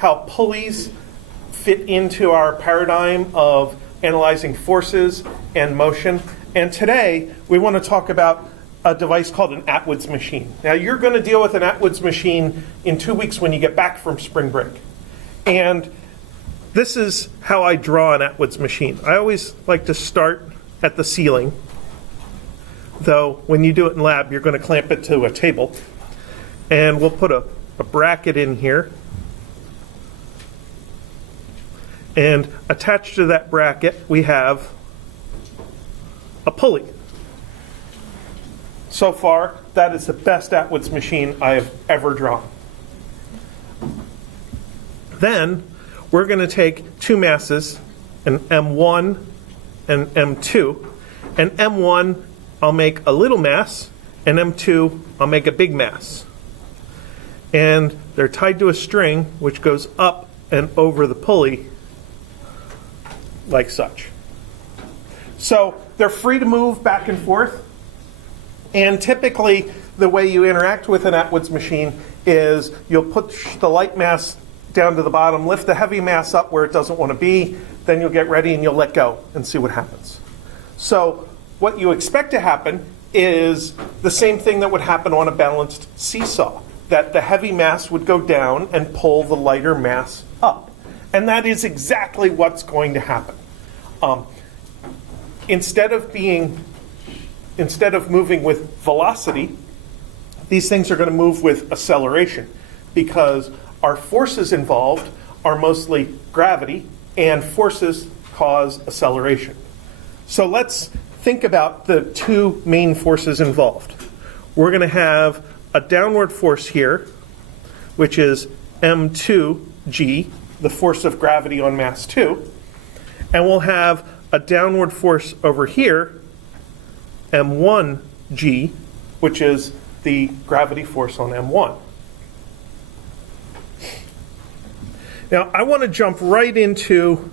how pulleys fit into our paradigm of analyzing forces and motion. And today, we want to talk about a device called an Atwoods machine. Now, you're going to deal with an Atwoods machine in 2 weeks when you get back from spring break. And this is how I draw an Atwoods machine. I always like to start at the ceiling, though when you do it in lab, you're going to clamp it to a table. And we'll put a bracket in here. And attached to that bracket, we have a pulley. So far, that is the best Atwoods machine I have ever drawn. Then, we're going to take two masses, an M1 and M2. And M1, I'll make a little mass, and M2, I'll make a big mass. And they're tied to a string, which goes up and over the pulley, like such. So they're free to move back and forth. And typically, the way you interact with an Atwoods machine is you'll push the light mass down to the bottom, lift the heavy mass up where it doesn't want to be, then you'll get ready and you'll let go and see what happens. So what you expect to happen is the same thing that would happen on a balanced seesaw, that the heavy mass would go down and pull the lighter mass up. And that is exactly what's going to happen. Instead of moving with velocity, these things are going to move with acceleration, because our forces involved are mostly gravity, and forces cause acceleration. So let's think about the two main forces involved. We're going to have a downward force here, which is M2G, the force of gravity on mass 2, and we'll have a downward force over here, M1G, which is the gravity force on M1. Now, I want to jump right into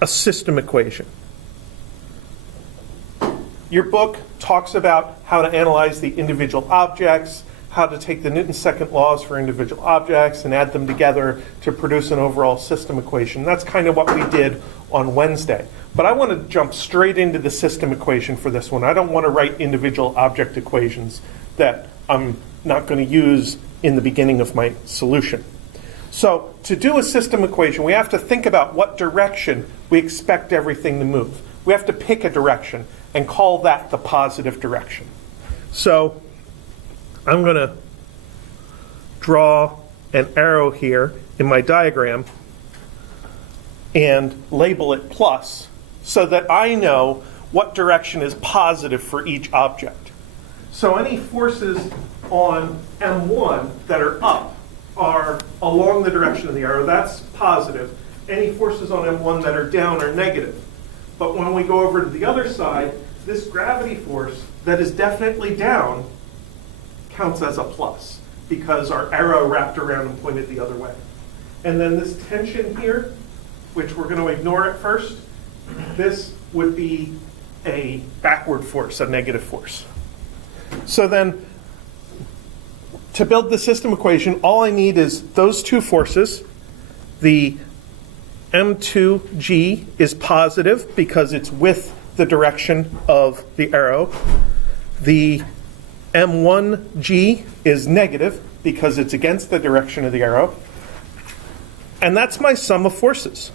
a system equation. Your book talks about how to analyze the individual objects, how to take the Newton's second laws for individual objects and add them together to produce an overall system equation. That's kind of what we did on Wednesday. But I want to jump straight into the system equation for this one. I don't want to write individual object equations that I'm not going to use in the beginning of my solution. So to do a system equation, we have to think about what direction we expect everything to move. We have to pick a direction and call that the positive direction. So I'm going to draw an arrow here in my diagram and label it plus, so that I know what direction is positive for each object. So any forces on M1 that are up are along the direction of the arrow. That's positive. Any forces on M1 that are down are negative. But when we go over to the other side, this gravity force that is definitely down counts as a plus, because our arrow wrapped around and pointed the other way. And then this tension here, which we're going to ignore at first, this would be a backward force, a negative force. So then, to build the system equation, all I need is those two forces. The M2G is positive because it's with the direction of the arrow. The M1G is negative because it's against the direction of the arrow. And that's my sum of forces.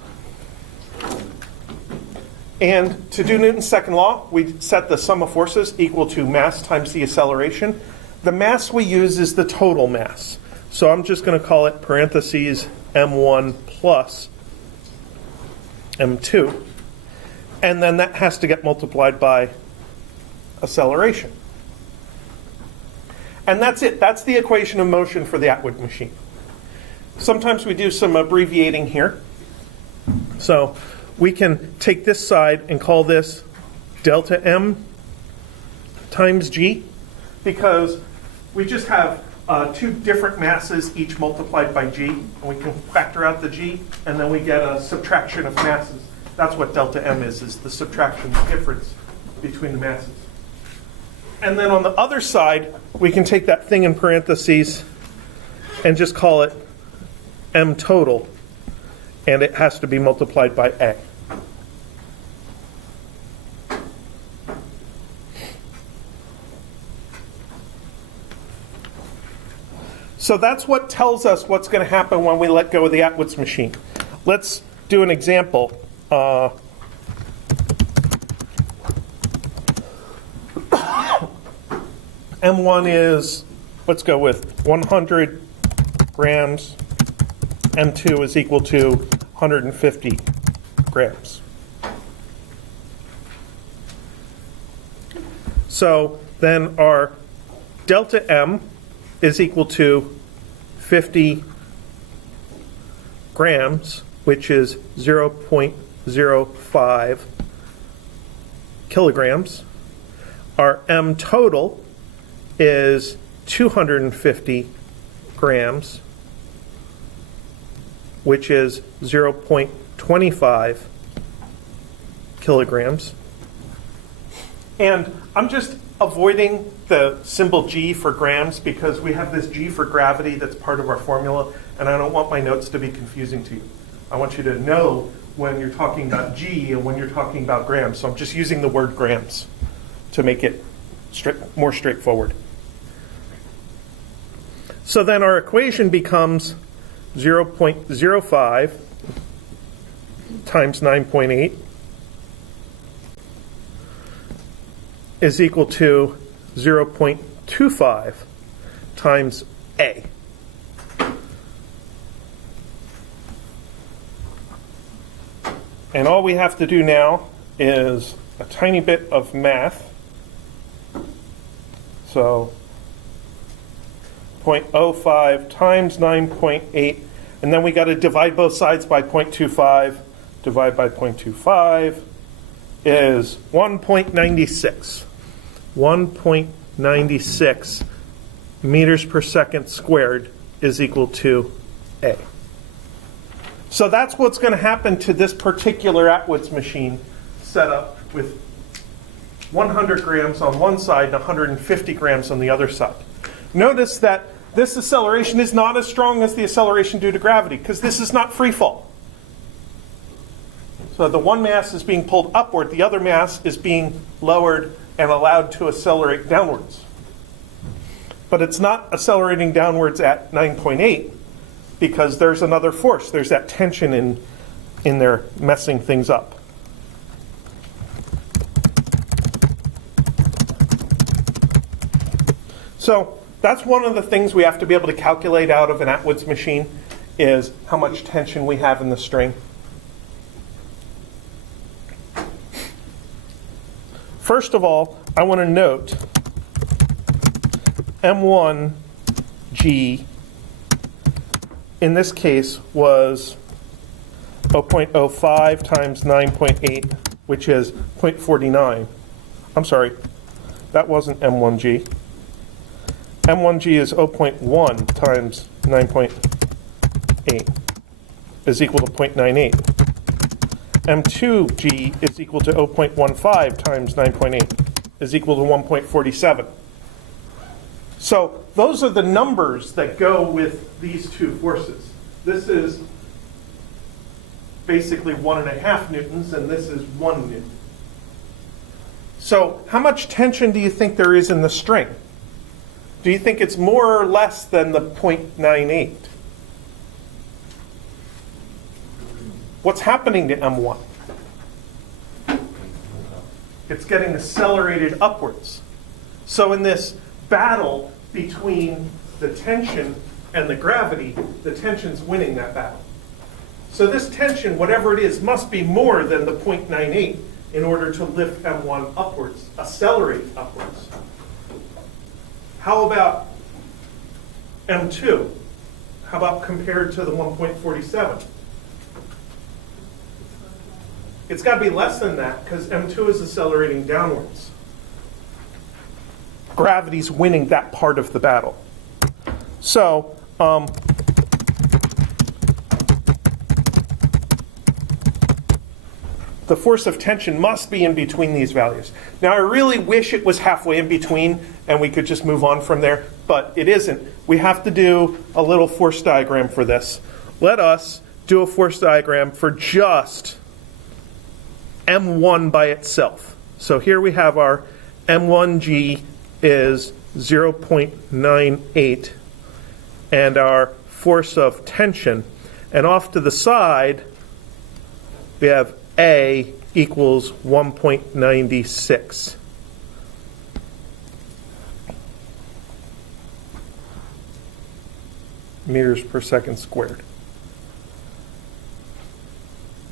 And to do Newton's second law, we set the sum of forces equal to mass times the acceleration. The mass we use is the total mass. So I'm just going to call it parentheses M1 plus M2. And then that has to get multiplied by acceleration. And that's it. That's the equation of motion for the Atwood machine. Sometimes we do some abbreviating here. So we can take this side and call this delta M times G, because we just have two different masses, each multiplied by G. And we can factor out the G, and then we get a subtraction of masses. That's what delta M is the subtraction, the difference between the masses. And then on the other side, we can take that thing in parentheses and just call it M total, and it has to be multiplied by A. So that's what tells us what's going to happen when we let go of the Atwoods machine. Let's do an example. M1 is, let's go with 100 grams. M2 is equal to 150 grams. So then our delta M is equal to 50 grams, which is 0.05 kilograms. Our M total is 250 grams, which is 0.25 kilograms. And I'm just avoiding the symbol G for grams because we have this G for gravity that's part of our formula, and I don't want my notes to be confusing to you. I want you to know when you're talking about G and when you're talking about grams. So I'm just using the word grams to make it more straightforward. So then our equation becomes 0.05 times 9.8 is equal to 0.25 times A. And all we have to do now is a tiny bit of math. So 0.05 times 9.8, and then we got to divide both sides by 0.25. Divide by 0.25 is 1.96. 1.96 meters per second squared is equal to A. So that's what's going to happen to this particular Atwoods machine set up with 100 grams on one side and 150 grams on the other side. Notice that this acceleration is not as strong as the acceleration due to gravity because this is not free fall. So the one mass is being pulled upward, the other mass is being lowered and allowed to accelerate downwards. But it's not accelerating downwards at 9.8 because there's another force. There's that tension in there messing things up. So that's one of the things we have to be able to calculate out of an Atwoods machine is how much tension we have in the string. First of all, I want to note M1G in this case was 0.05 times 9.8, which is 0.49. I'm sorry, that wasn't M1G. M1G is 0.1 times 9.8 is equal to 0.98. M2G is equal to 0.15 times 9.8 is equal to 1.47. So those are the numbers that go with these two forces. This is basically 1.5 newtons, and this is 1 newton. So how much tension do you think there is in the string? Do you think it's more or less than the 0.98? What's happening to M1? It's getting accelerated upwards. So in this battle between the tension and the gravity, the tension's winning that battle. So this tension, whatever it is, must be more than the 0.98 in order to lift M1 upwards, accelerate upwards. How about M2? How about compared to the 1.47? It's got to be less than that because M2 is accelerating downwards. Gravity's winning that part of the battle. So, the force of tension must be in between these values. Now, I really wish it was halfway in between and we could just move on from there, but it isn't. we have to do a little force diagram for this. Let us do a force diagram for just M1 by itself. So here we have our M1G is 0.98 and our force of tension. And off to the side, we have A equals 1.96. meters per second squared.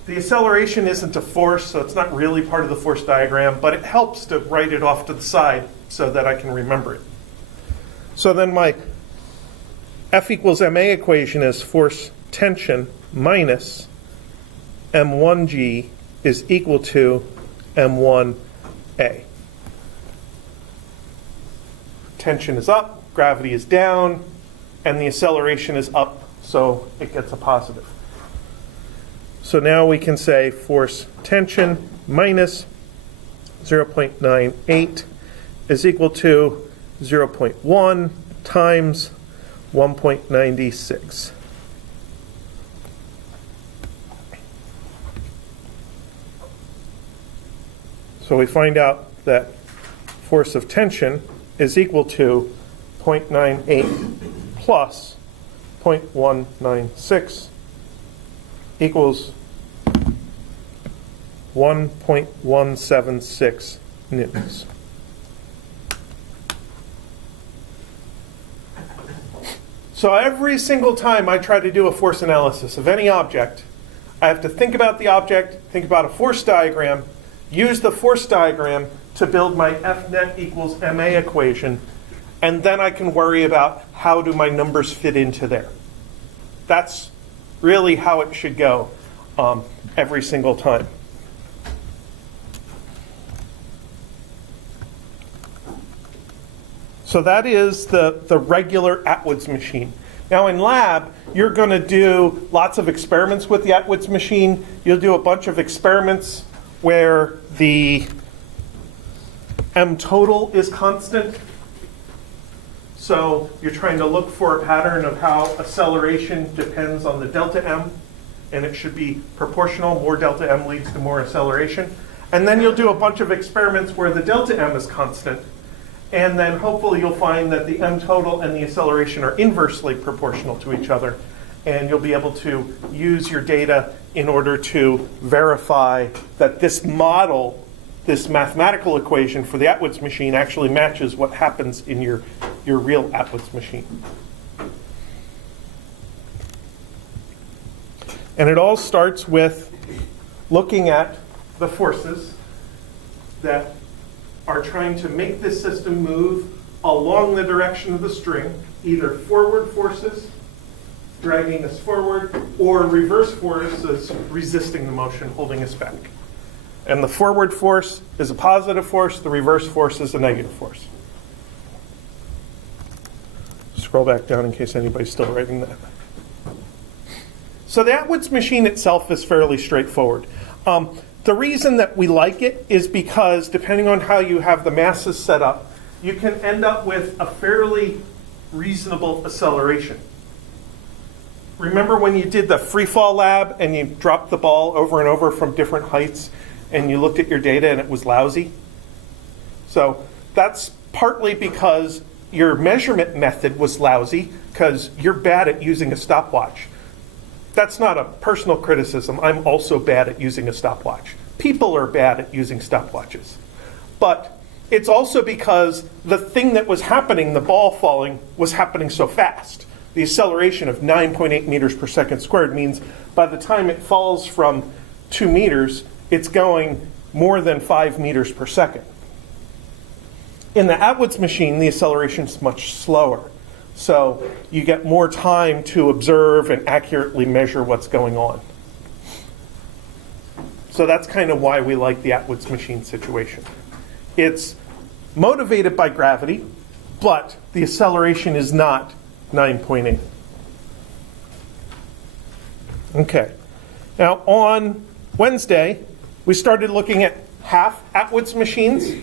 The acceleration isn't a force, so it's not really part of the force diagram, but it helps to write it off to the side so that I can remember it. So then my F equals ma equation is force tension minus M1G is equal to M1A. Tension is up, gravity is down, and the acceleration is up, so it gets a positive. So now we can say force tension minus 0.98 is equal to 0.1 times 1.96. So we find out that force of tension is equal to 0.98 plus 0.196 equals 1.176 newtons. So every single time I try to do a force analysis of any object, I have to think about the object, think about a force diagram, use the force diagram to build my F net equals ma equation, and then I can worry about how do my numbers fit into there. That's really how it should go every single time. So that is the regular Atwoods machine. Now in lab, you're going to do lots of experiments with the Atwoods machine. You'll do a bunch of experiments where the M total is constant. So you're trying to look for a pattern of how acceleration depends on the delta M, and it should be proportional. More delta M leads to more acceleration. And then you'll do a bunch of experiments where the delta M is constant, and then hopefully you'll find that the M total and the acceleration are inversely proportional to each other, and you'll be able to use your data in order to verify that this model, this mathematical equation for the Atwoods machine actually matches what happens in your real Atwoods machine. And it all starts with looking at the forces that are trying to make this system move along the direction of the string, either forward forces dragging us forward or reverse forces resisting the motion, holding us back. And the forward force is a positive force, the reverse force is a negative force. Scroll back down in case anybody's still writing that. So the Atwoods machine itself is fairly straightforward. The reason that we like it is because depending on how you have the masses set up, you can end up with a fairly reasonable acceleration. Remember when you did the free fall lab and you dropped the ball over and over from different heights and you looked at your data and it was lousy? So that's partly because your measurement method was lousy because you're bad at using a stopwatch. That's not a personal criticism. I'm also bad at using a stopwatch. People are bad at using stopwatches. But it's also because the thing that was happening, the ball falling, was happening so fast. The acceleration of 9.8 meters per second squared means by the time it falls from 2 meters, it's going more than 5 meters per second. In the Atwoods machine, the acceleration is much slower. So you get more time to observe and accurately measure what's going on. So that's kind of why we like the Atwoods machine situation. It's motivated by gravity, but the acceleration is not 9.8. Okay. Now on Wednesday, we started looking at half Atwoods machines.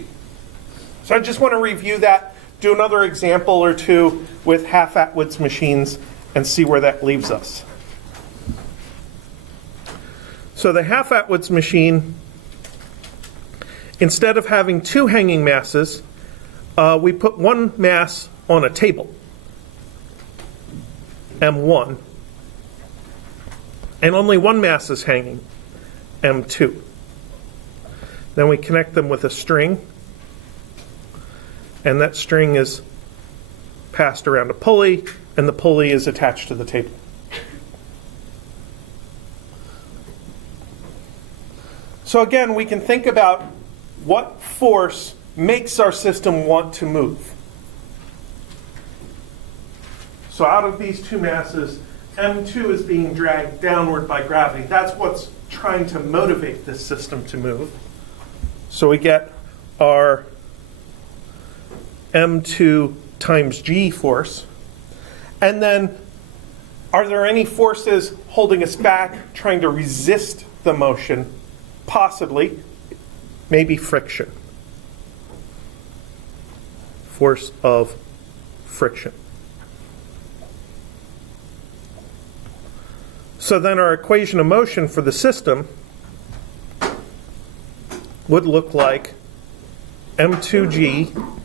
So I just want to review that do another example or two with half Atwoods machines and see where that leaves us. So the half Atwoods machine, instead of having two hanging masses, we put one mass on a table, M1, and only one mass is hanging, M2. Then we connect them with a string, and that string is passed around a pulley, and the pulley is attached to the table. So again, we can think about what force makes our system want to move. So out of these two masses, M2 is being dragged downward by gravity. That's what's trying to motivate this system to move. So we get our M2 times G force. And then, are there any forces holding us back, trying to resist the motion? Possibly. Maybe friction. Force of friction. So then our equation of motion for the system would look like M2G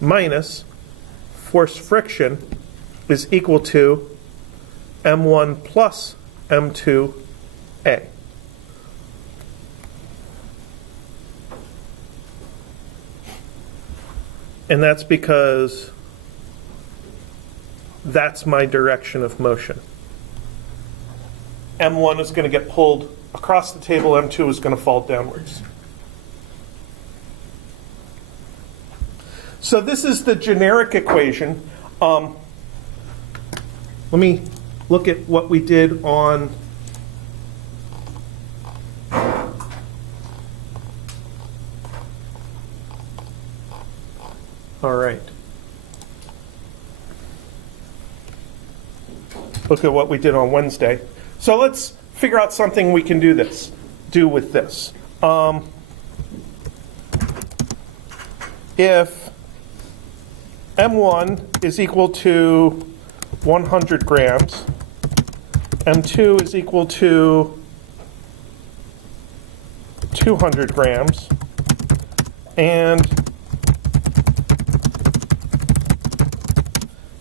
minus force friction is equal to M1 plus M2A. And that's because that's my direction of motion. M1 is going to get pulled across the table, M2 is going to fall downwards. So this is the generic equation. Let me look at what we did on all right. Look at what we did on Wednesday. So let's figure out something we can do with this. If M1 is equal to 100 grams, M2 is equal to 200 grams, and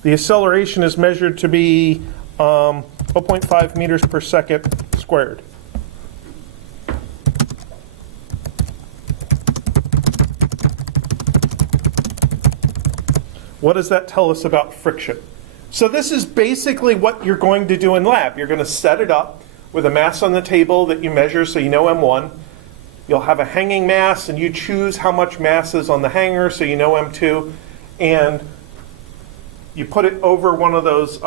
the acceleration is measured to be 0.5 meters per second squared. What does that tell us about friction? So this is basically what you're going to do in lab. You're going to set it up with a mass on the table that you measure so you know M1. You'll have a hanging mass and you choose how much mass is on the hanger so you know M2. And you put it over one of those,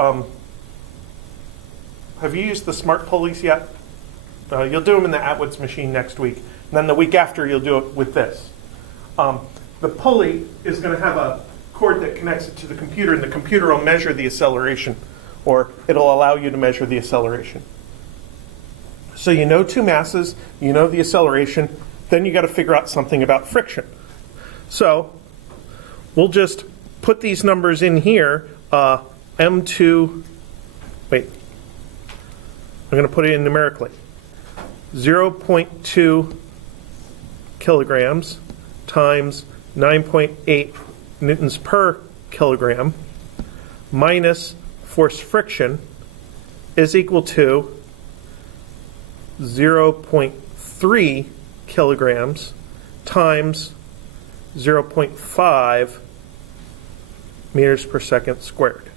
have you used the smart pulleys yet? You'll do them in the Atwoods machine next week. And then the week after you'll do it with this. The pulley is going to have a cord that connects it to the computer, and the computer will measure the acceleration, or it'll allow you to measure the acceleration. So you know two masses, you know the acceleration, then you got to figure out something about friction. So we'll just put these numbers in here. M2, wait, I'm going to put it in numerically. 0.2 kilograms times 9.8 newtons per kilogram minus force friction is equal to 0.3 kilograms times 0.5 meters per second squared.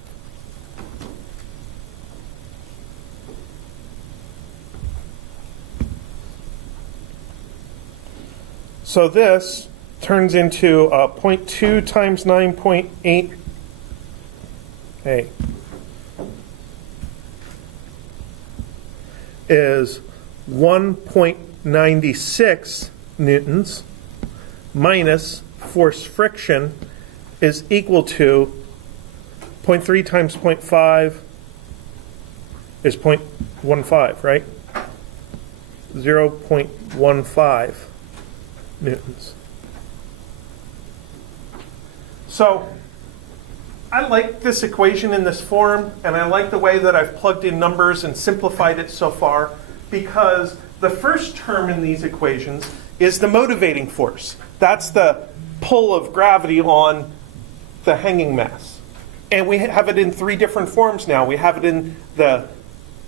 So this turns into 0.2 times 9.8 is 1.96 newtons minus force friction is equal to 0.3 times 0.5 is 0.15, right? 0.15 newtons. So I like this equation in this form, and I like the way that I've plugged in numbers and simplified it so far, because the first term in these equations is the motivating force. That's the pull of gravity on the hanging mass. And we have it in three different forms now. We have it in the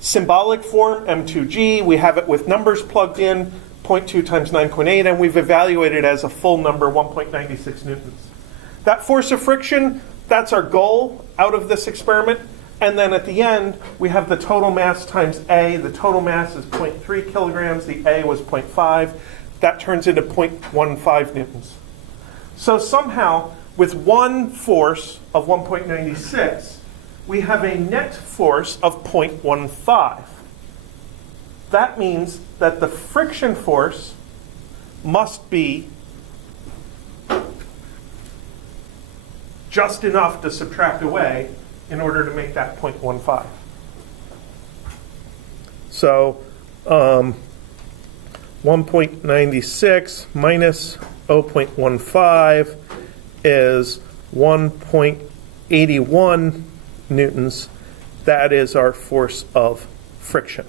symbolic form, m2g. We have it with numbers plugged in, 0.2 times 9.8, and we've evaluated it as a full number, 1.96 newtons. That force of friction, that's our goal out of this experiment. And then at the end, we have the total mass times A. The total mass is 0.3 kilograms. The A was 0.5. That turns into 0.15 newtons. So somehow, with one force of 1.96, we have a net force of 0.15. That means that the friction force must be just enough to subtract away in order to make that 0.15. So 1.96 minus 0.15 is 1.81 newtons. That is our force of friction.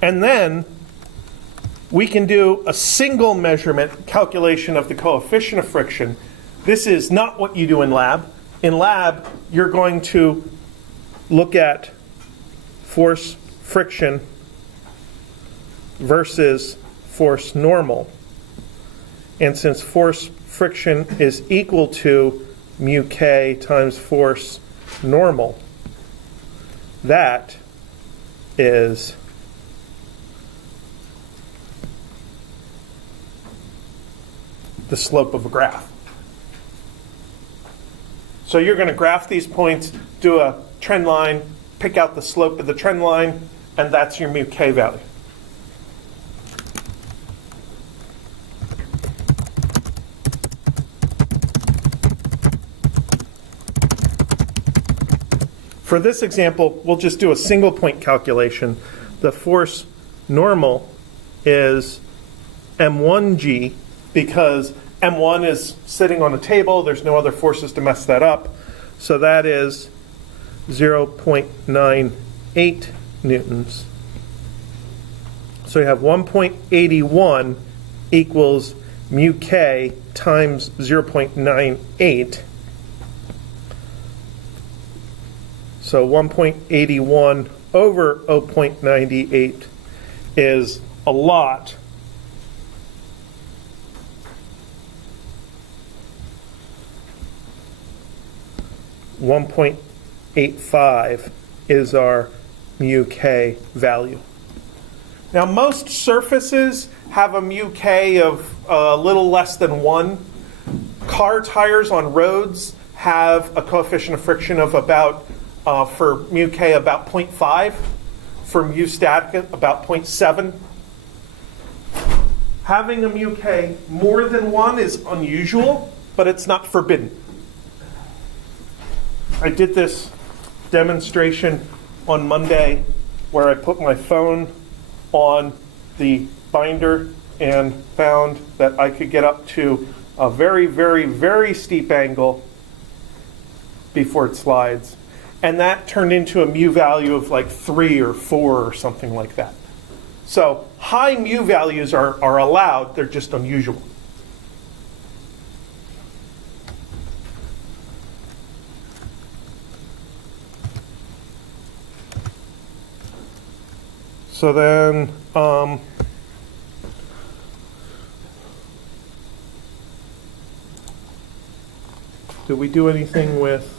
And then we can do a single measurement calculation of the coefficient of friction. This is not what you do in lab. In lab, you're going to look at force friction versus force normal. And since force friction is equal to mu k times force normal, that is the slope of a graph. So you're going to graph these points, do a trend line, pick out the slope of the trend line, and that's your mu k value. For this example, we'll just do a single point calculation. The force normal is m1g, because M1 is sitting on a table. There's no other forces to mess that up. So that is 0.98 newtons. So you have 1.81 equals mu k times 0.98. So 1.81 over 0.98 is a lot. 1.85 is our mu k value. Now most surfaces have a mu k of a little less than 1. Car tires on roads have a coefficient of friction of about, for mu k, about 0.5. For mu static, about 0.7. Having a mu k more than 1 is unusual, but it's not forbidden. I did this demonstration on Monday where I put my phone on the binder and found that I could get up to a very, very, very steep angle before it slides. And that turned into a mu value of like 3 or 4 or something like that. So high mu values are allowed, they're just unusual. So then, do we do anything with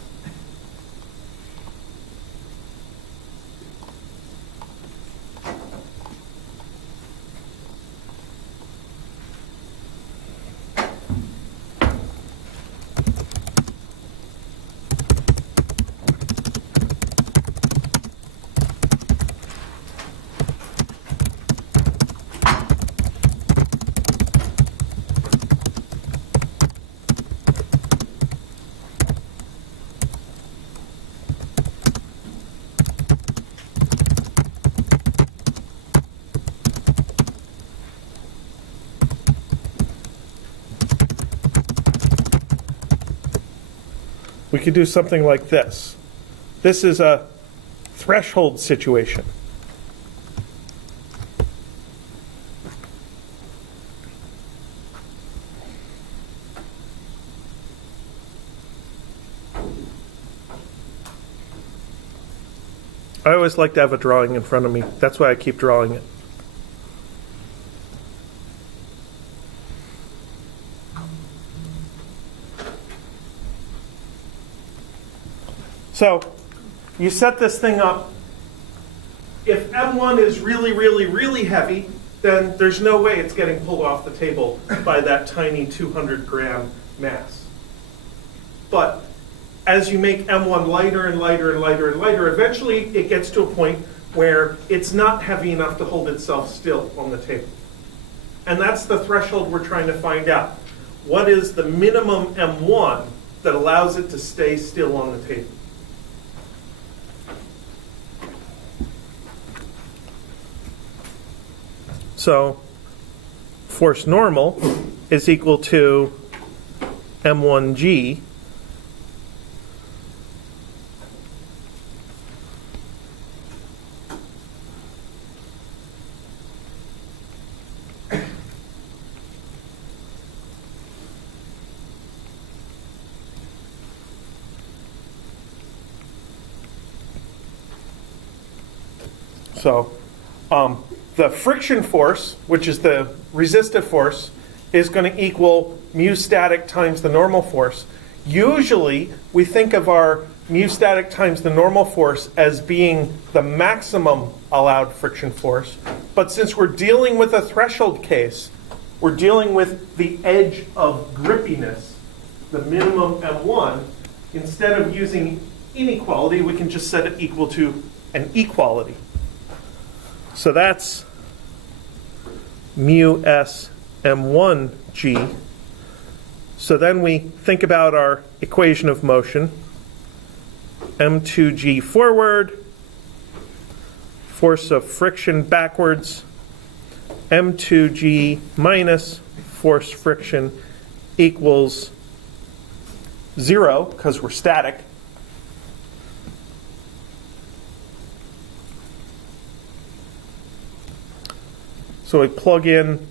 we could do something like this. This is a threshold situation. I always like to have a drawing in front of me. That's why I keep drawing it. So you set this thing up. If M1 is really, really, really heavy, then there's no way it's getting pulled off the table by that tiny 200-gram mass. But as you make M1 lighter and lighter and lighter and lighter, eventually it gets to a point where it's not heavy enough to hold itself still on the table. And that's the threshold we're trying to find out. What is the minimum M1 that allows it to stay still on the table? So force normal is equal to M1G So the friction force, which is the resistive force, is going to equal mu static times the normal force. Usually, we think of our mu static times the normal force as being the maximum allowed friction force. But since we're dealing with a threshold case, we're dealing with the edge of grippiness, the minimum M1. Instead of using inequality, we can just set it equal to an equality. So that's mu s m1 g. So then we think about our equation of motion. m2g forward, force of friction backwards, m2g minus force friction equals 0, because we're static. So we plug in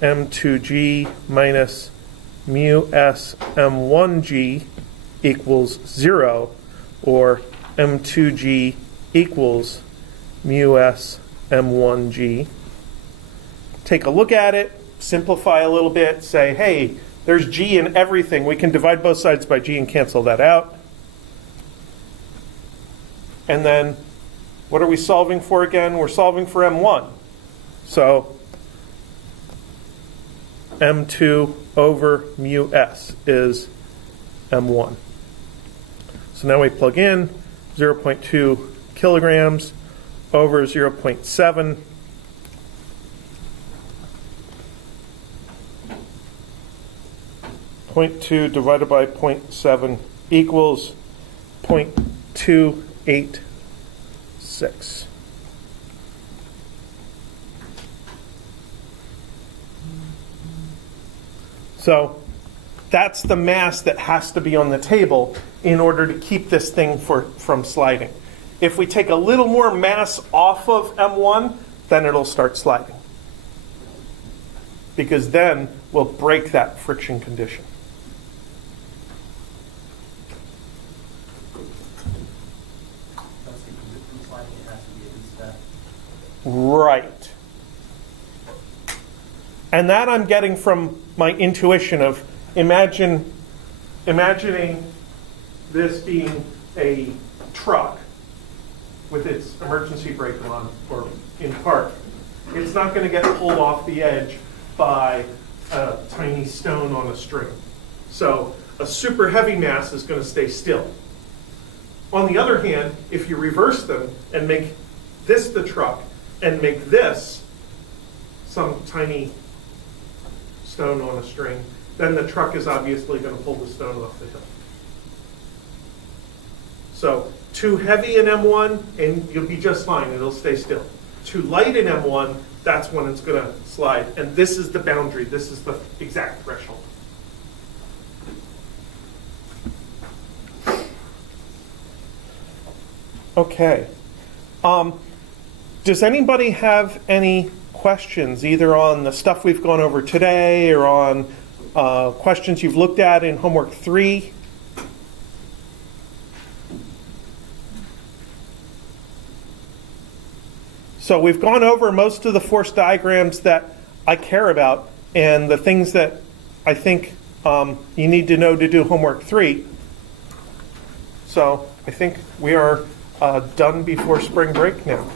m2g minus mu s m1g equals 0, or m2g equals mu s m1g. Take a look at it, simplify a little bit, say, hey, there's g in everything. We can divide both sides by g and cancel that out. And then what are we solving for again? We're solving for m1. So m2 over mu s is m1. So now we plug in 0.2 kilograms over 0.7. .2 divided by 0.7 equals 0.286. So that's the mass that has to be on the table in order to keep this thing from sliding. If we take a little more mass off of M1, then it'll start sliding. Because then we'll break that friction condition. Right. And that I'm getting from my intuition of imagining this being a truck with its emergency brake on, or in park. It's not going to get pulled off the edge by a tiny stone on a string. So a super heavy mass is going to stay still. On the other hand, if you reverse them and make this the truck and make this some tiny stone on a string, then the truck is obviously going to pull the stone off the hill. So too heavy in M1 and you'll be just fine, it'll stay still. Too light in M1, that's when it's going to slide. And this is the boundary, this is the exact threshold. Okay. Does anybody have any questions, either on the stuff we've gone over today or on questions you've looked at in homework 3? So we've gone over most of the force diagrams that I care about and the things that I think you need to know to do homework 3. So I think we are done before spring break now.